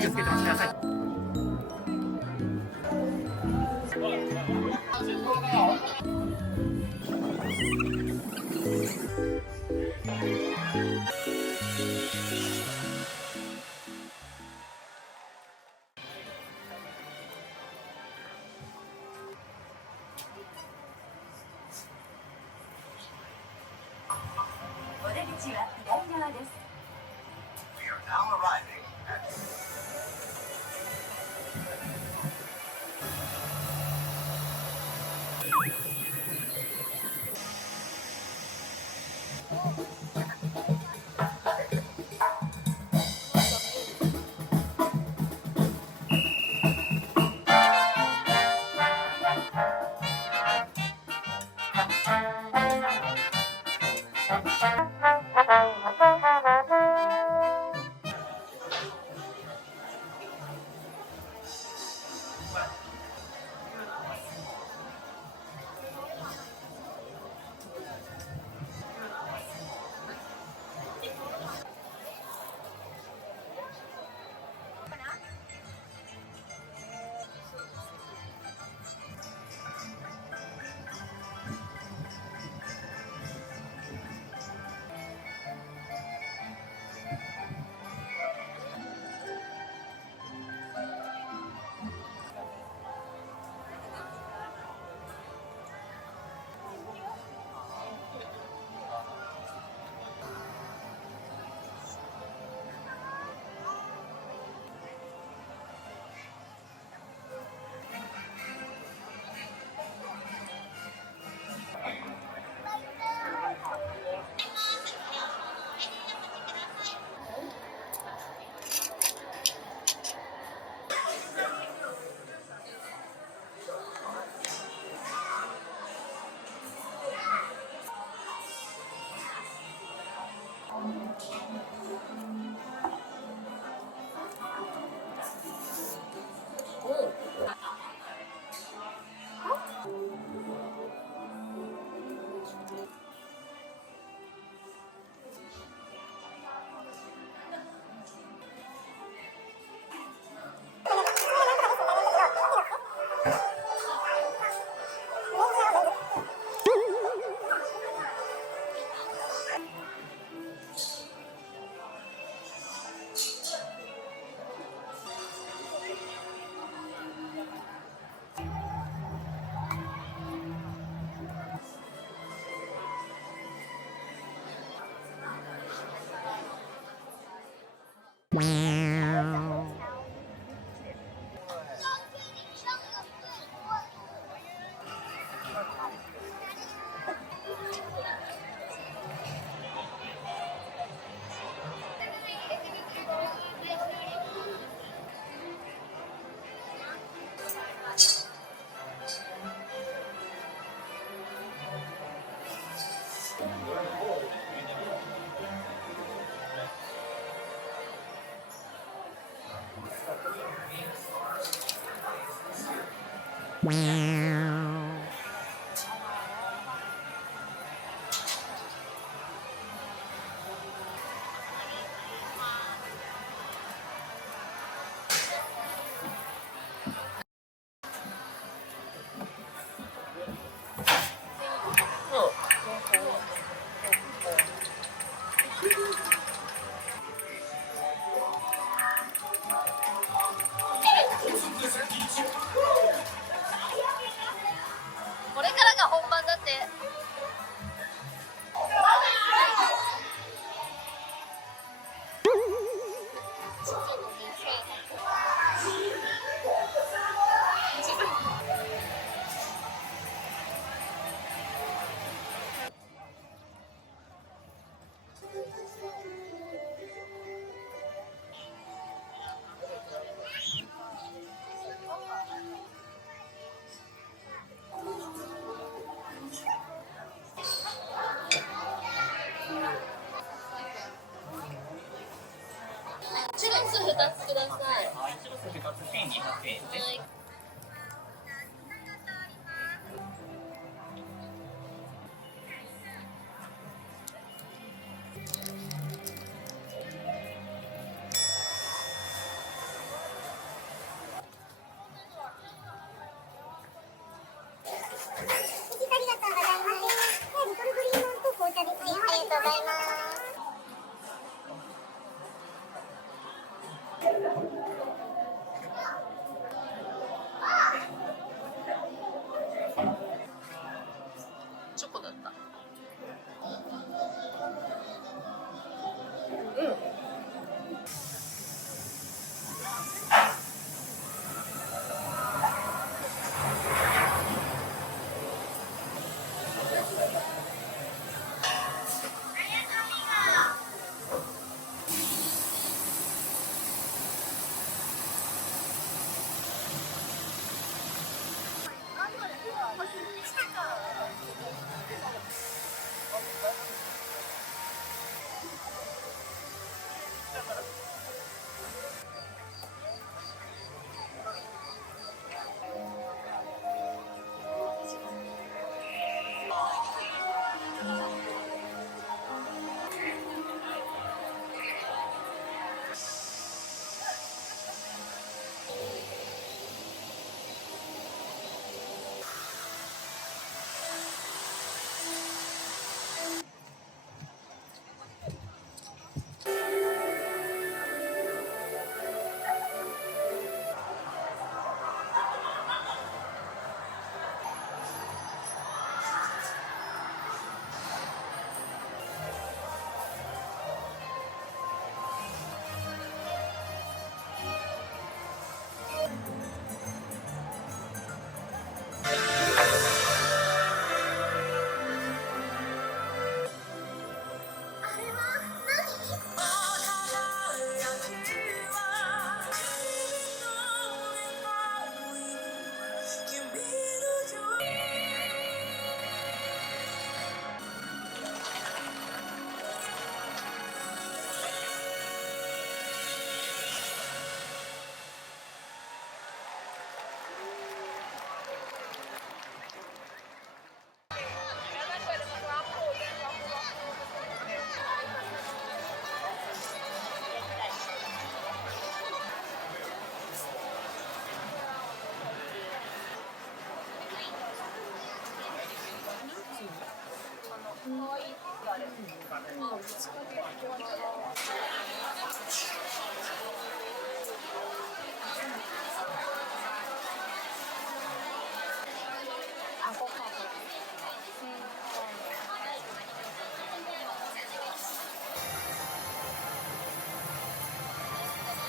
気をつけてお待ちください。お出口は左側です。これからが本番だって。チュロス2つください。はい、チュロス2つ1200円です。はい。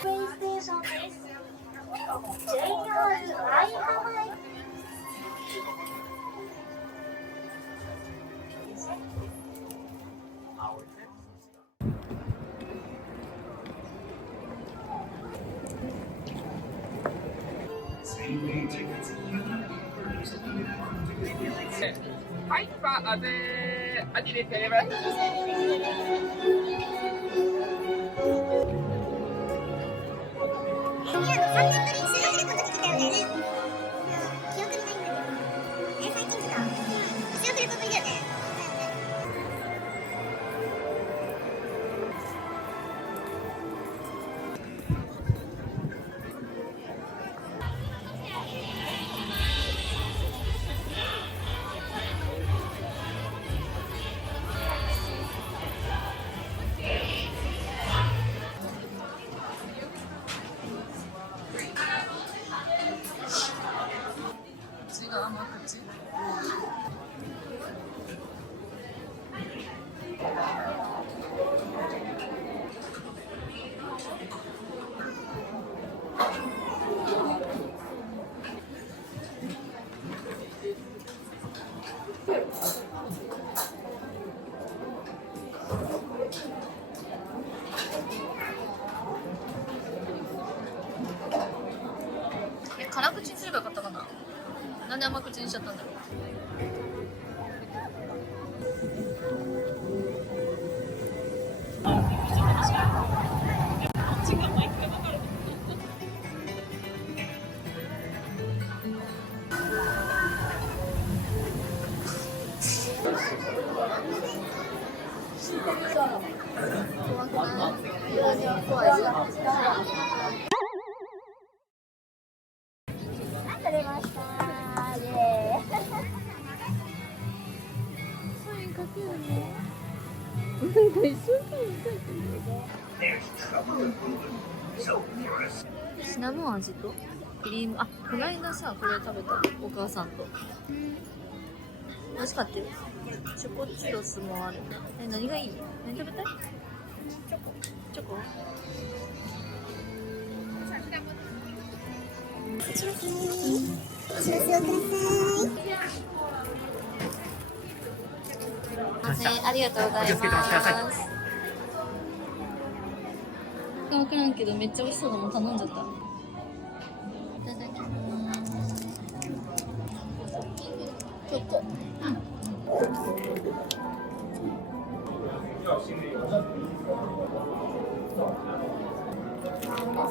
プレイステーションです。JR 舞浜駅。はい、あで、ありでてれば。辛口にすればよかったかな。なんで甘口にしちゃったんだろう。怖くない？怖い。取れました。イエーイ。サイン書けるね。なんか一生懸命書いてる。シナモン味とクリーム、あ、この間さ、これ食べたお母さんと。美味しかったよ。チョコチュロスもある。何がいい？何食べたい？チョコ。チョコ？チュロスをください。ありがとうございます。お気をつけてお待ちください。分からんけどめっちゃ美味しそうなもん頼んじゃった。いただきます。ちょっと。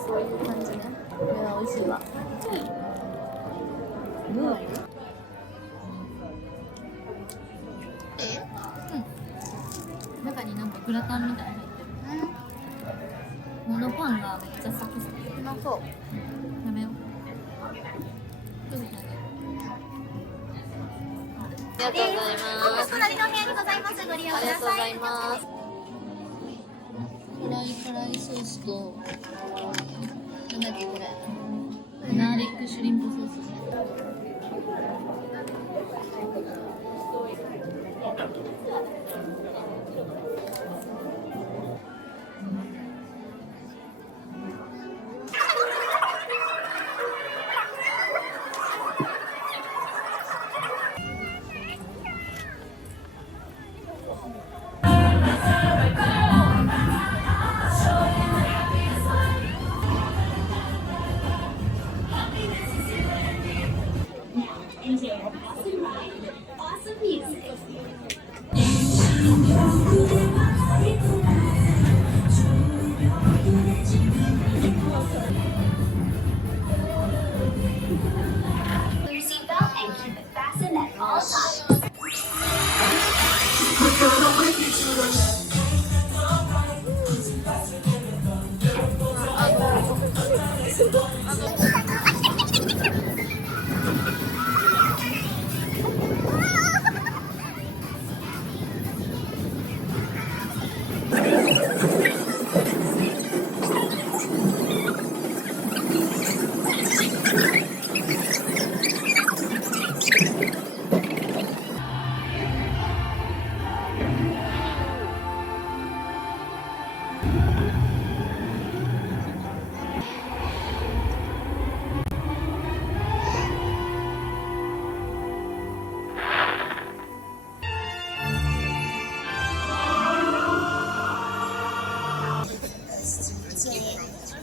そういう感じね。これは美味しいわ。中になんかグラタンみたいに入ってる。このパンがめっちゃサクサク。うまそう。やめよう。ありがとうございます。隣のお部屋にございます。ご利用ください。ありがとうございます。辛いソースと、なんだっけこれ。ガーリックシュリンプソース。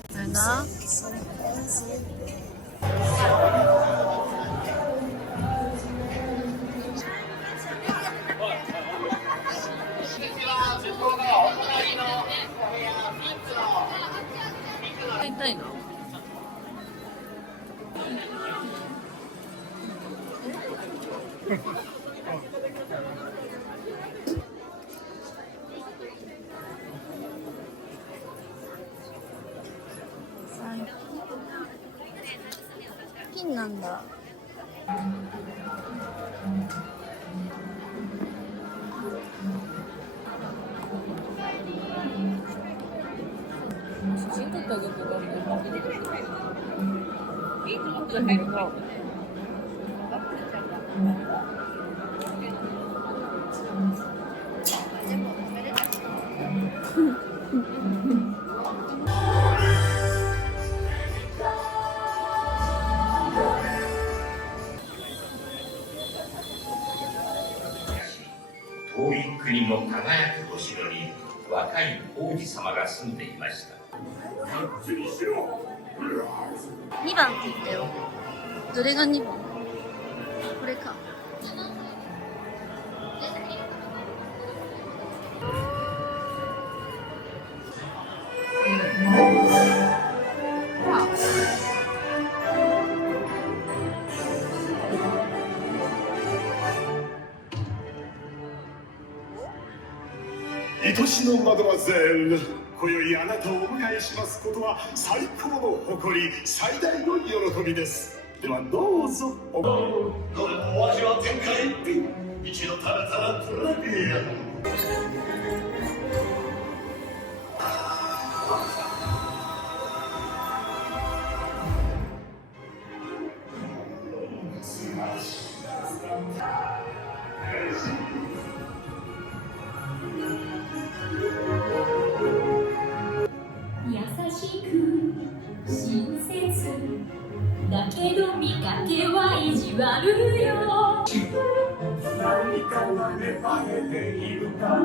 これな。買いたいの。金なんだ。写真撮ってあげるとかいいの？じゃ変か。遠い国の輝くお城に若い王子様が住んでいました。2番って言ったよ。どれが2番？これか。愛しのマドマゼル、今宵あなたをお迎えしますことは最高の誇り、最大の喜びです。ではどうぞ。どれもお味は天下一品。一度食べたらトラビア。優しく親切だけど見かけは意地悪よ。何かが芽生えているから